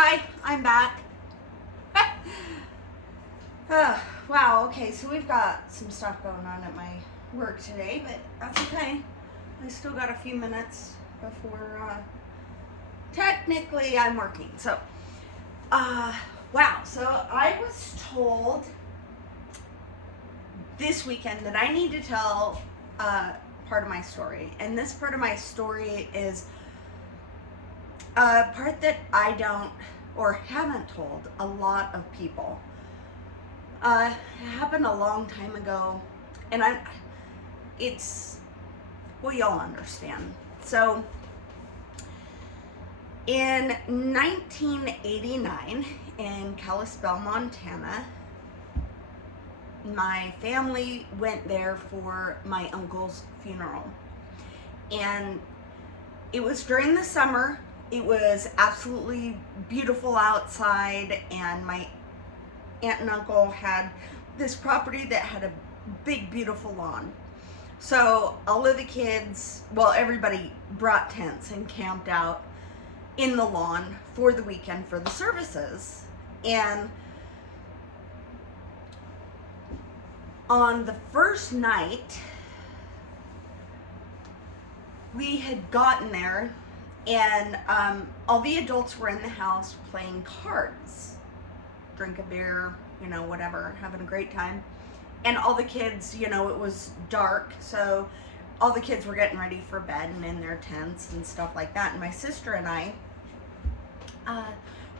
Hi, I'm back. Wow, okay, so we've got some stuff going on at my work today, but that's okay. I still got a few minutes before, technically I'm working. So, wow, so I was told this weekend that I need to tell part of my story. And this part of my story is a part that I don't or haven't told a lot of people. It happened a long time ago, and well, y'all understand. So, in 1989, in Kalispell, Montana, my family went there for my uncle's funeral. And it was during the summer. It was absolutely beautiful outside, and my aunt and uncle had this property that had a big, beautiful lawn. So all of the kids, well, everybody brought tents and camped out in the lawn for the weekend for the services. And on the first night, we had gotten there, and all the adults were in the house playing cards, drink a beer, whatever, having a great time. And all the kids, it was dark, so all the kids were getting ready for bed and in their tents and stuff like that. And my sister and I,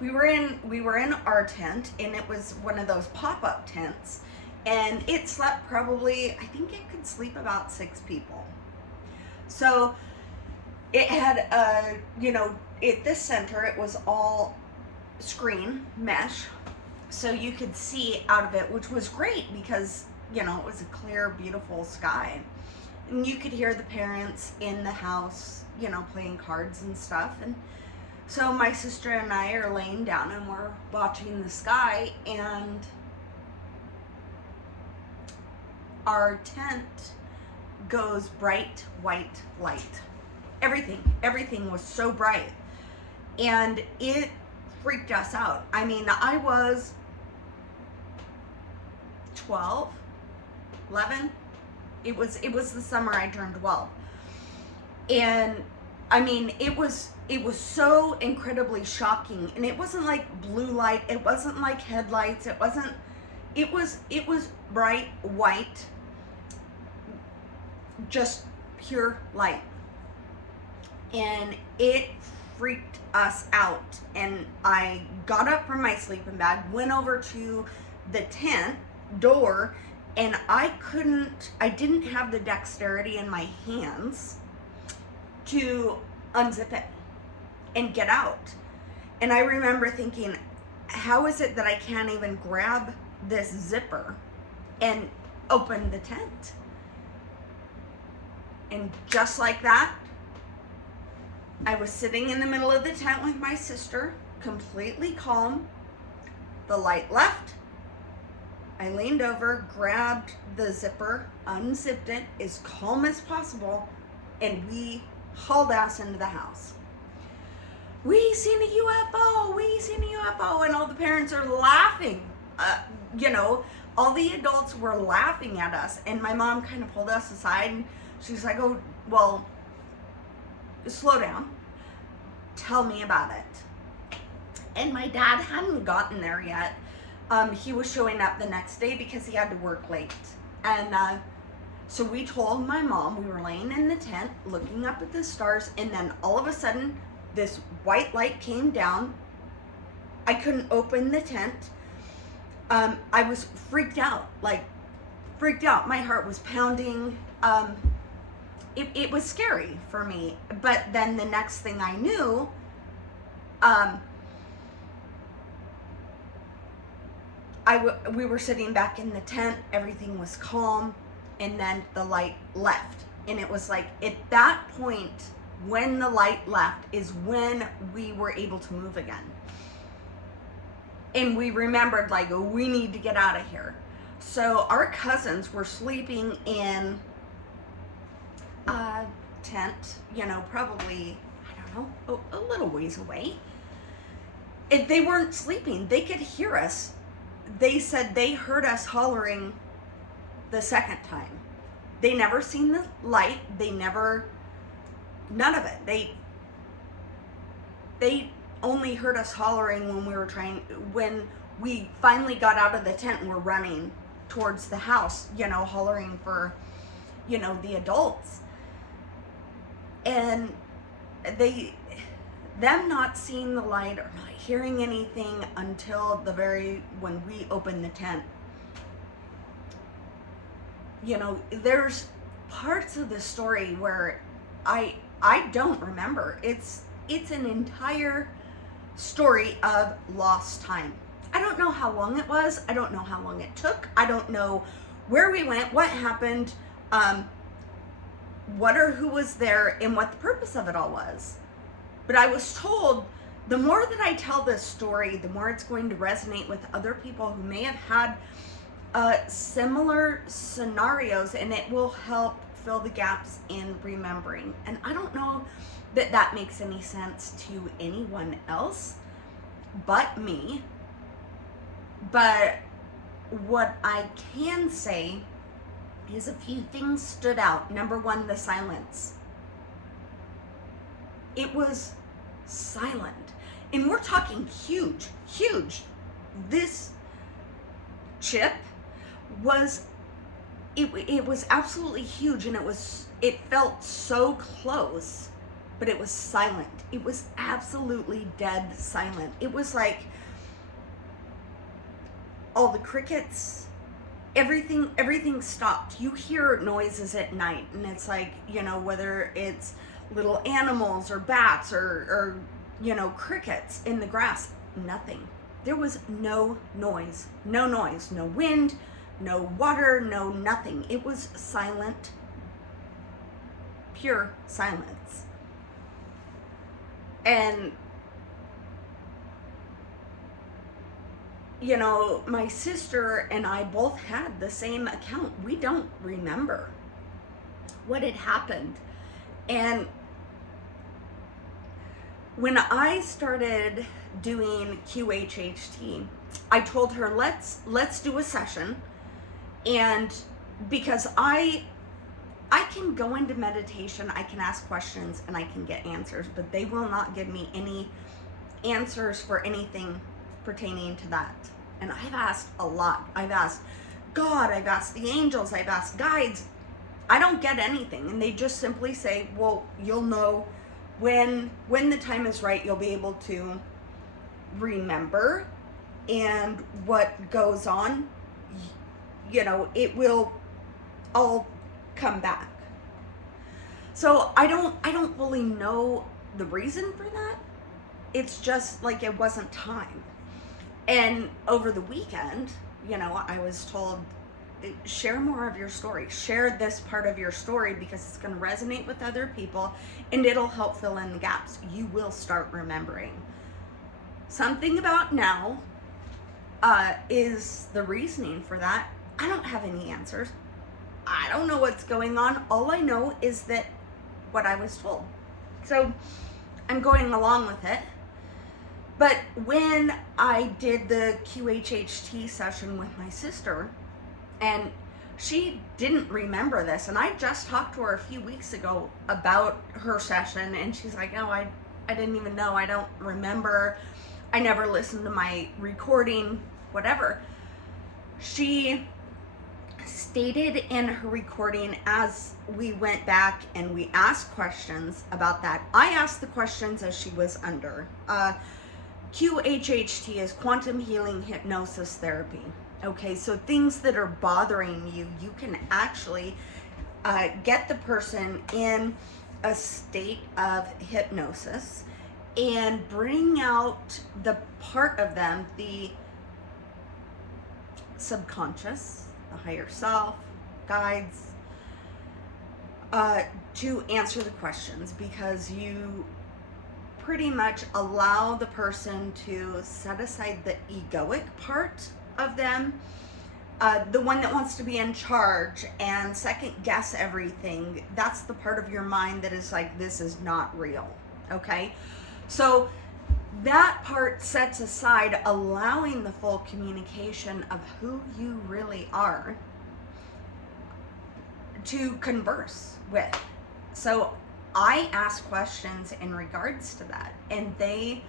we were in our tent, and it was one of those pop-up tents, and it slept probably, I think it could sleep about 6 people. So it had at this center, it was all screen mesh, so you could see out of it, which was great because it was a clear, beautiful sky, and you could hear the parents in the house playing cards and stuff. And so my sister and I are laying down and we're watching the sky, and our tent goes bright white light. Everything was so bright, and it freaked us out. I mean, I was 12, 11. It was the summer I turned 12. And I mean, it was so incredibly shocking. And it wasn't like blue light, it wasn't like headlights, it was bright white, just pure light. And it freaked us out. And I got up from my sleeping bag, went over to the tent door, and I didn't have the dexterity in my hands to unzip it and get out. And I remember thinking, how is it that I can't even grab this zipper and open the tent? And just like that, I was sitting in the middle of the tent with my sister, completely calm. The light left. I leaned over, grabbed the zipper, unzipped it as calm as possible, and we hauled ass into the house. We seen a UFO, and all the parents are laughing. All the adults were laughing at us, and my mom kind of pulled us aside, and she's like, oh, well, slow down. Tell me about it. And my dad hadn't gotten there yet. He was showing up the next day because he had to work late. And so we told my mom, we were laying in the tent looking up at the stars, and then all of a sudden this white light came down. I couldn't open the tent. I was freaked out. My heart was pounding. It was scary for me. But then the next thing I knew, we were sitting back in the tent, everything was calm, and then the light left. And it was like, at that point, when the light left is when we were able to move again. And we remembered, we need to get out of here. So our cousins were sleeping in a tent, probably, I don't know, a little ways away. they weren't sleeping. They could hear us. They said they heard us hollering the second time. They never seen the light. None of it. They only heard us hollering when we finally got out of the tent and were running towards the house, hollering for, the adults. And them not seeing the light or not hearing anything until when we opened the tent. There's parts of the story where I don't remember. It's an entire story of lost time. I don't know how long it was. I don't know how long it took. I don't know where we went, what happened, what or who was there, and what the purpose of it all was. But I was told the more that I tell this story, the more it's going to resonate with other people who may have had similar scenarios, and it will help fill the gaps in remembering. And I don't know that makes any sense to anyone else but me. But what I can say is a few things stood out. Number one, the silence. It was silent. And we're talking huge. This chip was, it was absolutely huge, and it felt so close, but it was silent. It was absolutely dead silent. It was like all the crickets, everything stopped. You hear noises at night, and it's like, whether it's little animals or bats or crickets in the grass, nothing. There was no noise, no wind, no water, no nothing. It was silent, pure silence. And my sister and I both had the same account. We don't remember what had happened. And when I started doing QHHT, I told her, let's do a session. And because I can go into meditation, I can ask questions and I can get answers, but they will not give me any answers for anything pertaining to that. And I've asked a lot. I've asked God, I've asked the angels, I've asked guides. I don't get anything. And they just simply say, well, you'll know when the time is right, you'll be able to remember, and what goes on, it will all come back. So I don't really know the reason for that. It's just like it wasn't time. And over the weekend, I was told, share more of your story. Share this part of your story because it's going to resonate with other people and it'll help fill in the gaps. You will start remembering. Something about now is the reasoning for that. I don't have any answers. I don't know what's going on. All I know is that what I was told. So I'm going along with it. But when I did the QHHT session with my sister, and she didn't remember this, and I just talked to her a few weeks ago about her session, and she's like, no, I didn't even know. I don't remember. I never listened to my recording, whatever. She stated in her recording, as we went back and we asked questions about that. I asked the questions as she was under. QHHT is quantum healing hypnosis therapy. Okay, so things that are bothering you, you can actually get the person in a state of hypnosis and bring out the part of them, the subconscious, the higher self, guides, to answer the questions, because you pretty much allow the person to set aside the egoic part of them, the one that wants to be in charge and second guess everything. That's the part of your mind that is like, this is not real. Okay, so that part sets aside allowing the full communication of who you really are to converse with. So I asked questions in regards to that, and they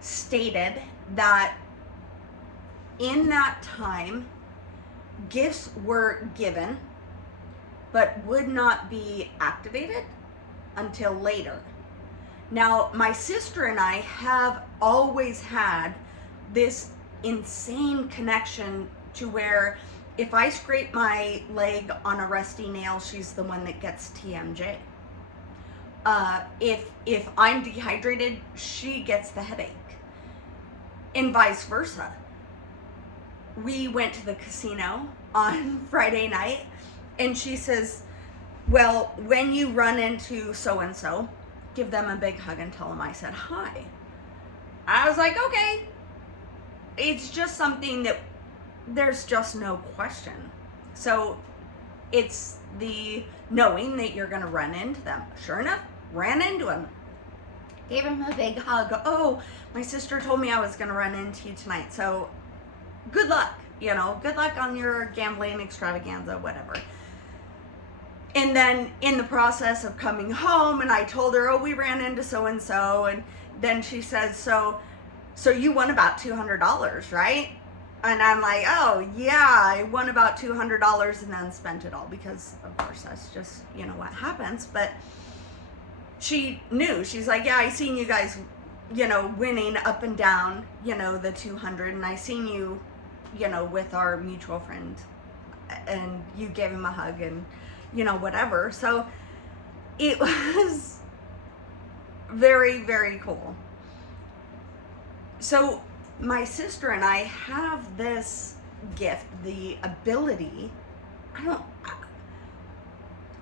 stated that in that time, gifts were given, but would not be activated until later. Now, my sister and I have always had this insane connection to where if I scrape my leg on a rusty nail, she's the one that gets TMJ. If I'm dehydrated, she gets the headache, and vice versa. We went to the casino on Friday night, and she says, well, when you run into so-and-so, give them a big hug and tell them I said hi. I was like, okay. It's just something that there's just no question. So it's the knowing that you're going to run into them. Sure enough, ran into him. Gave him a big hug. Oh, my sister told me I was going to run into you tonight. So good luck, good luck on your gambling extravaganza, whatever. And then in the process of coming home, and I told her, oh, we ran into so-and-so. And then she says, so you won about $200, right? And I'm like, oh, yeah, I won about $200 and then spent it all because, of course, that's just, what happens. But she knew. She's like, yeah, I seen you guys, winning up and down, the 200. And I seen you, with our mutual friend. And you gave him a hug and, whatever. So it was very, very cool. So my sister and I have this gift, the ability,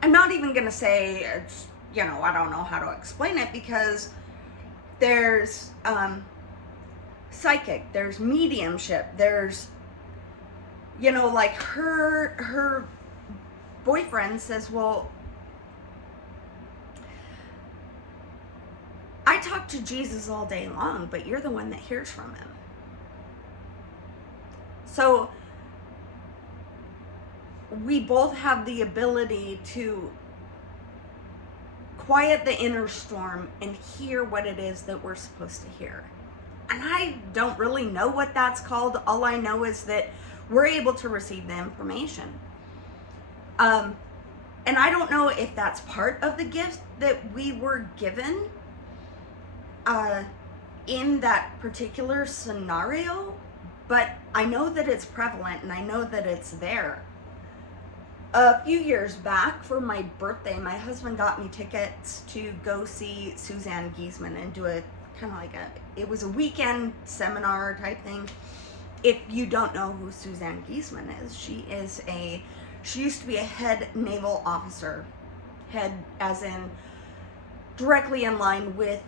I'm not even going to say it's, I don't know how to explain it, because there's psychic, there's mediumship, there's, like her boyfriend says, well, I talk to Jesus all day long, but you're the one that hears from him. So we both have the ability to quiet the inner storm and hear what it is that we're supposed to hear. And I don't really know what that's called. All I know is that we're able to receive the information. And I don't know if that's part of the gift that we were given in that particular scenario, but I know that it's prevalent and I know that it's there. A few years back for my birthday, my husband got me tickets to go see Suzanne Giesemann and do it was a weekend seminar type thing. If you don't know who Suzanne Giesemann is, she used to be a head naval officer, head as in directly in line with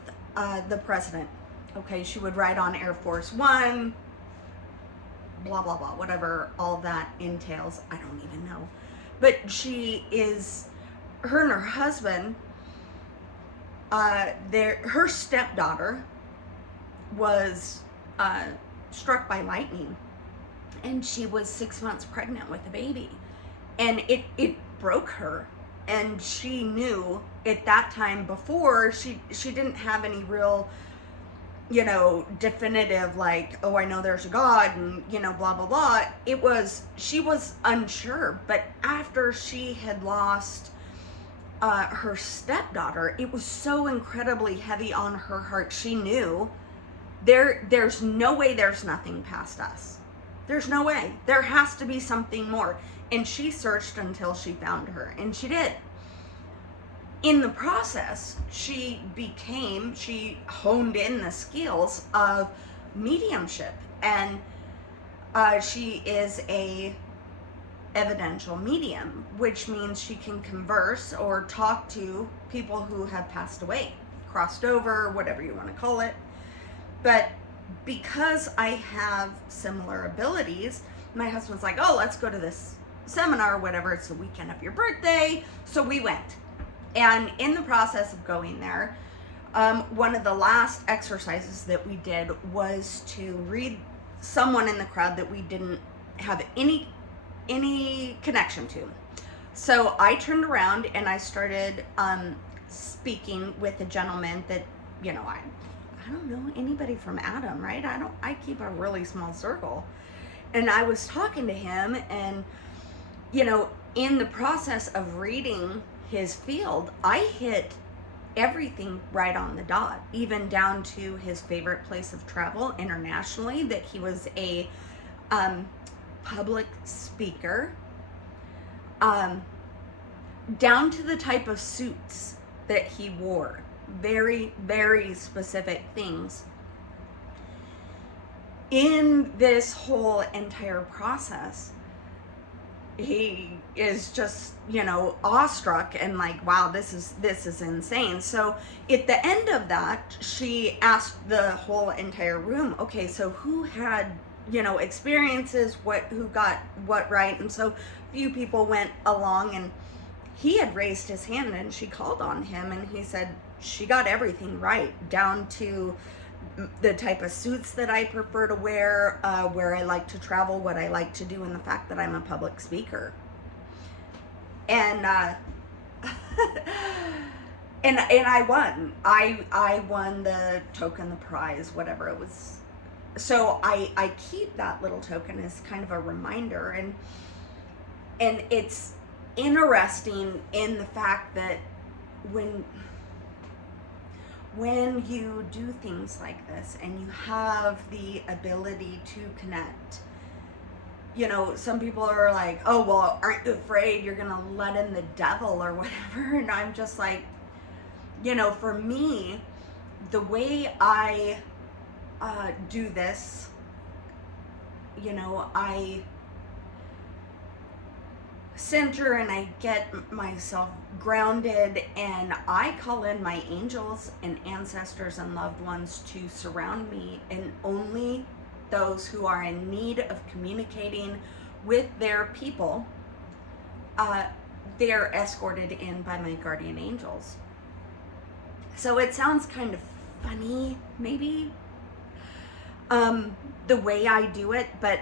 the president. Okay, she would ride on Air Force One, blah, blah, blah, whatever all that entails. I don't even know. But her and her husband, her stepdaughter was struck by lightning, and she was 6 months pregnant with a baby, and it broke her. And she knew at that time, before she didn't have any real definitive, like, oh, I know there's a God and blah blah blah. She was unsure. But after she had lost her stepdaughter, it was so incredibly heavy on her heart. She knew there's no way there's nothing past us. There's no way. There has to be something more. And she searched until she found her, and she did. In the process, she honed in the skills of mediumship, and she is a evidential medium, which means she can converse or talk to people who have passed away, crossed over, whatever you want to call it. But because I have similar abilities, my husband's like, oh, let's go to this seminar, whatever, it's the weekend of your birthday. So we went. And in the process of going there, One of the last exercises that we did was to read someone in the crowd that we didn't have any connection to. So I turned around and I started speaking with a gentleman that, you know, I don't know anybody from Adam, right? I keep a really small circle. And I was talking to him, and, you know, in the process of reading his field, I hit everything right on the dot, even down to his favorite place of travel internationally, that he was a public speaker, down to the type of suits that he wore. Very, very specific things. In this whole entire process, he is just, you know, awestruck and like, wow, this is insane. So at the end of that, she asked the whole entire room, okay, so who had, you know, experiences, who got what right? And so a few people went along, and he had raised his hand, and she called on him, and he said, she got everything right, down to the type of suits that I prefer to wear, where I like to travel, what I like to do, and the fact that I'm a public speaker. And and I won. I won the token, the prize, whatever it was. So I keep that little token as kind of a reminder, and it's interesting in the fact that when you do things like this and you have the ability to connect, you know, some people are like, oh, well, aren't you afraid you're gonna let in the devil or whatever? And I'm just like, you know, for me, the way I do this, you know, I center and I get myself grounded, and I call in my angels and ancestors and loved ones to surround me, and only those who are in need of communicating with their people, they're escorted in by my guardian angels. So it sounds kind of funny, maybe, the way I do it, but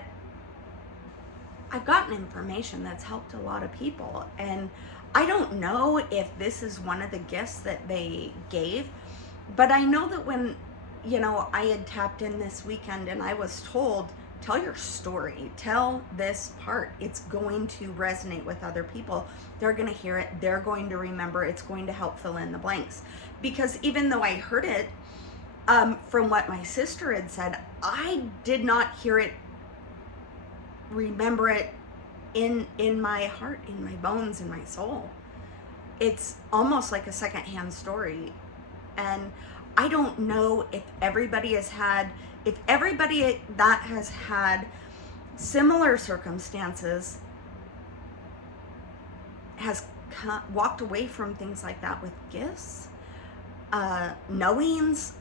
I've gotten information that's helped a lot of people, and I don't know if this is one of the gifts that they gave, but I know that when, you know, I had tapped in this weekend and I was told, tell your story, tell this part, it's going to resonate with other people. They're going to hear it, they're going to remember, it's going to help fill in the blanks. Because even though I heard it from what my sister had said, I did not hear it, remember it in my heart, in my bones, in my soul. It's almost like a secondhand story. And I don't know if everybody that has had similar circumstances has walked away from things like that with gifts, knowings.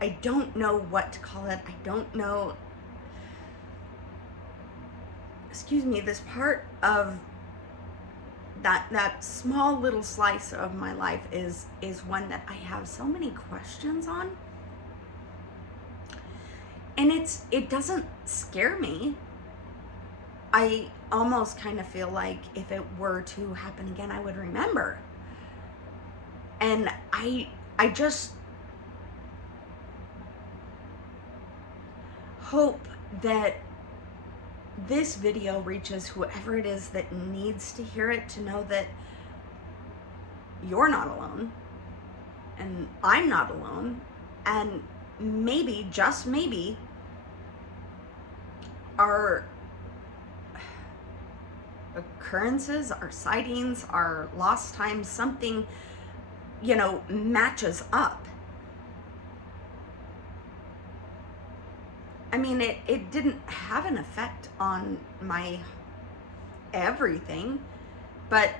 I don't know what to call it. I don't know. Excuse me, this part of that small little slice of my life is one that I have so many questions on. And it doesn't scare me. I almost kind of feel like if it were to happen again, I would remember. And I just hope that this video reaches whoever it is that needs to hear it, to know that you're not alone and I'm not alone, and maybe, just maybe, our occurrences, our sightings, our lost times, something, you know, matches up. I mean, it didn't have an effect on my everything, but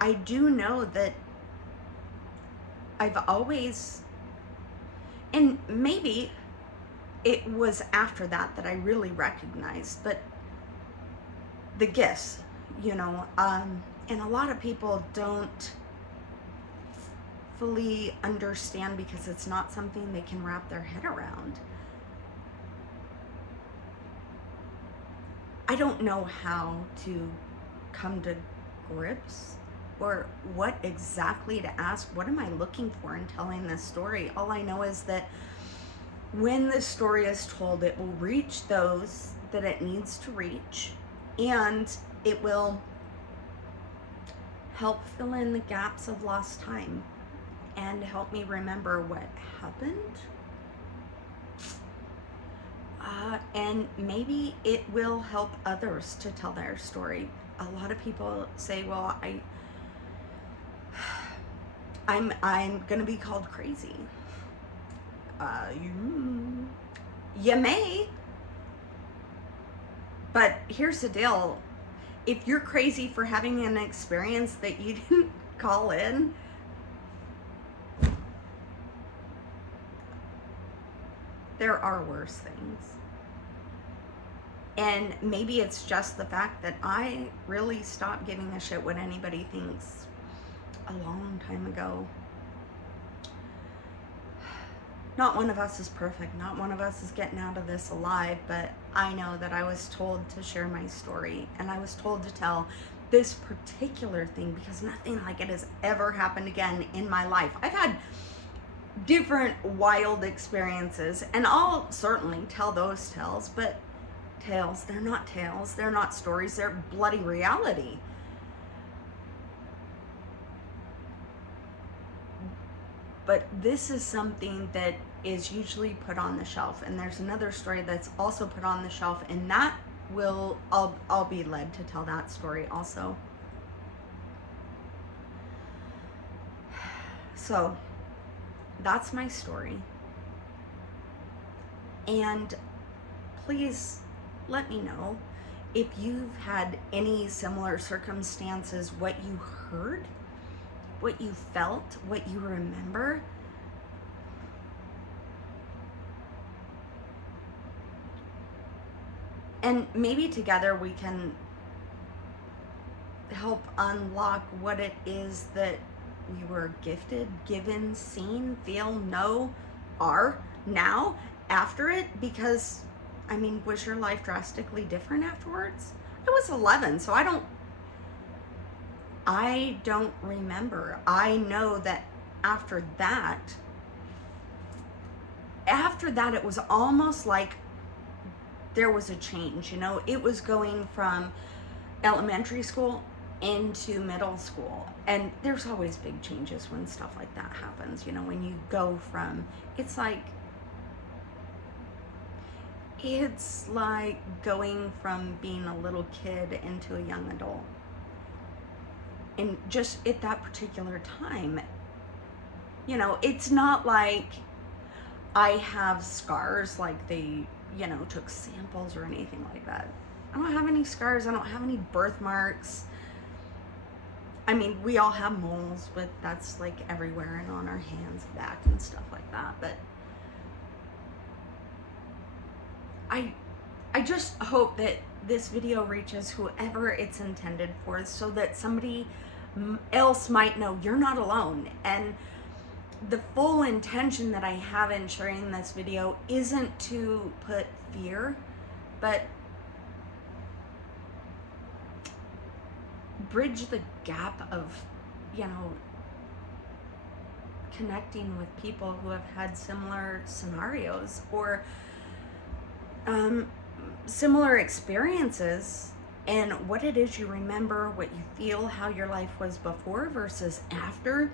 I do know that I've always, and maybe it was after that I really recognized, but the gifts, you know, and a lot of people don't fully understand because it's not something they can wrap their head around. I don't know how to come to grips or what exactly to ask. What am I looking for in telling this story? All I know is that when this story is told, it will reach those that it needs to reach, and it will help fill in the gaps of lost time and help me remember what happened. And maybe it will help others to tell their story. A lot of people say, well, I'm gonna be called crazy. You may, but here's the deal. If you're crazy for having an experience that you didn't call in, there are worse things. And maybe it's just the fact that I really stopped giving a shit what anybody thinks a long time ago. Not one of us is perfect. Not one of us is getting out of this alive, but I know that I was told to share my story, and I was told to tell this particular thing because nothing like it has ever happened again in my life. I've had different wild experiences, and I'll certainly tell those tales, but tales, they're not tales, they're not stories, they're bloody reality. But this is something that is usually put on the shelf, and there's another story that's also put on the shelf, and that will, I'll be led to tell that story also. So that's my story, and please let me know if you've had any similar circumstances, what you heard, what you felt, what you remember. And maybe together we can help unlock what it is that we were gifted, given, seen, feel, know, are now after it. Because, I mean, was your life drastically different afterwards? I was 11, so I don't remember. I know that after that it was almost like there was a change, you know. It was going from elementary school into middle school, and there's always big changes when stuff like that happens, you know, when you go from, it's like going from being a little kid into a young adult. And just at that particular time, you know, it's not like I have scars, like they, you know, took samples or anything like that. I don't have any scars. I don't have any birthmarks. I mean, we all have moles, but that's like everywhere and on our hands, back, and stuff like that. But I just hope that this video reaches whoever it's intended for, so that somebody else might know you're not alone. And the full intention that I have in sharing this video isn't to put fear, but bridge the gap of, you know, connecting with people who have had similar scenarios or similar experiences, and what it is you remember, what you feel, how your life was before versus after.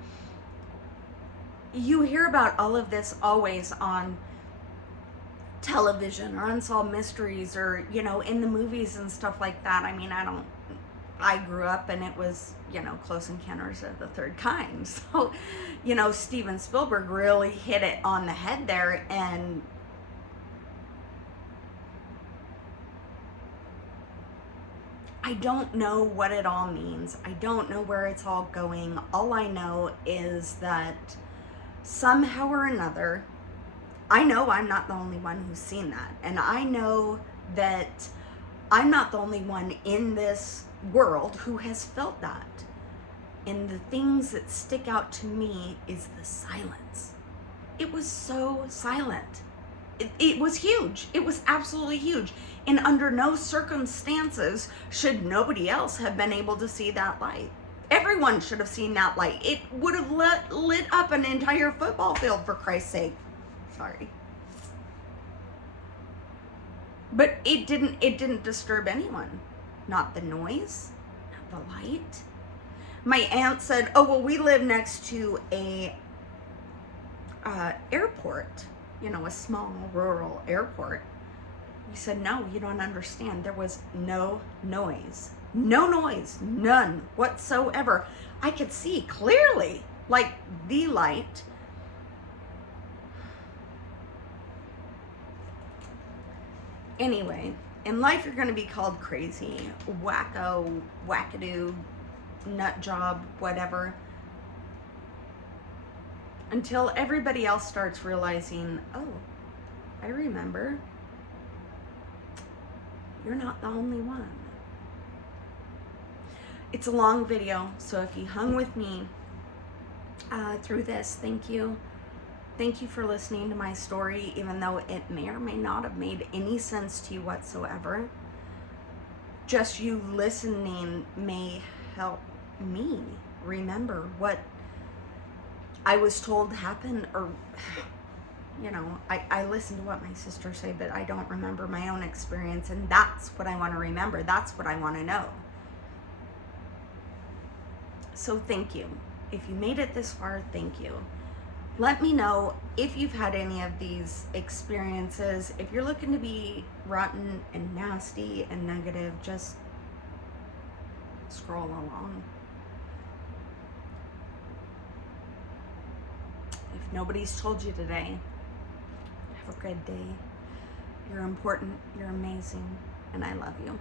You hear about all of this always on television or unsolved mysteries, or, you know, in the movies and stuff like that. I mean, I grew up and it was, you know, Close Encounters of the Third Kind. So, you know, Steven Spielberg really hit it on the head there, and I don't know what it all means. I don't know where it's all going. All I know is that somehow or another, I know I'm not the only one who's seen that. And I know that I'm not the only one in this world who has felt that. And the things that stick out to me is the silence. It was so silent. It was huge. It was absolutely huge. And under no circumstances should nobody else have been able to see that light. Everyone should have seen that light. It would have lit up an entire football field, for Christ's sake. Sorry. But it didn't disturb anyone. Not the noise, not the light. My aunt said, oh, well, we live next to a airport, you know, a small rural airport. We said, no, you don't understand. There was no noise. No noise, none whatsoever. I could see clearly, like the light. Anyway, in life you're going to be called crazy, wacko, wackadoo, nut job, whatever. Until everybody else starts realizing, oh, I remember. You're not the only one. It's a long video, so if you hung with me through this, thank you. Thank you for listening to my story, even though it may or may not have made any sense to you whatsoever. Just you listening may help me remember what I was told happened, or, you know, I listened to what my sister said, but I don't remember my own experience, and that's what I want to remember. That's what I want to know. So thank you. If you made it this far, thank you. Let me know if you've had any of these experiences. If you're looking to be rotten and nasty and negative, just scroll along. If nobody's told you today, have a good day. You're important, you're amazing, and I love you.